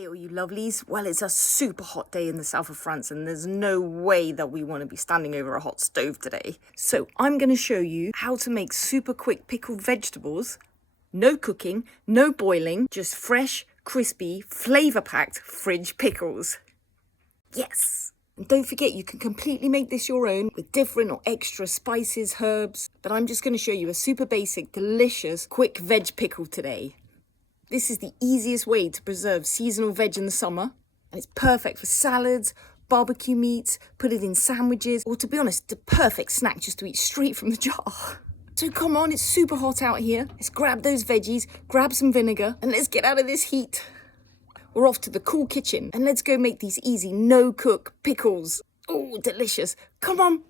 Hey all you lovelies, well it's a super hot day in the south of France and there's no way that we want to be standing over a hot stove today. So I'm going to show you how to make super quick pickled vegetables. No cooking, no boiling, just fresh, crispy, flavour packed fridge pickles. Yes! And don't forget you can completely make this your own with different or extra spices, herbs. But I'm just going to show you a super basic, delicious, quick veg pickle today. This is the easiest way to preserve seasonal veg in the summer, and it's perfect for salads, barbecue meats, put it in sandwiches, or to be honest, the perfect snack just to eat straight from the jar. So come on, it's super hot out here. Let's grab those veggies, grab some vinegar, and let's get out of this heat. We're off to the cool kitchen, and let's go make these easy no-cook pickles. Oh, delicious. Come on.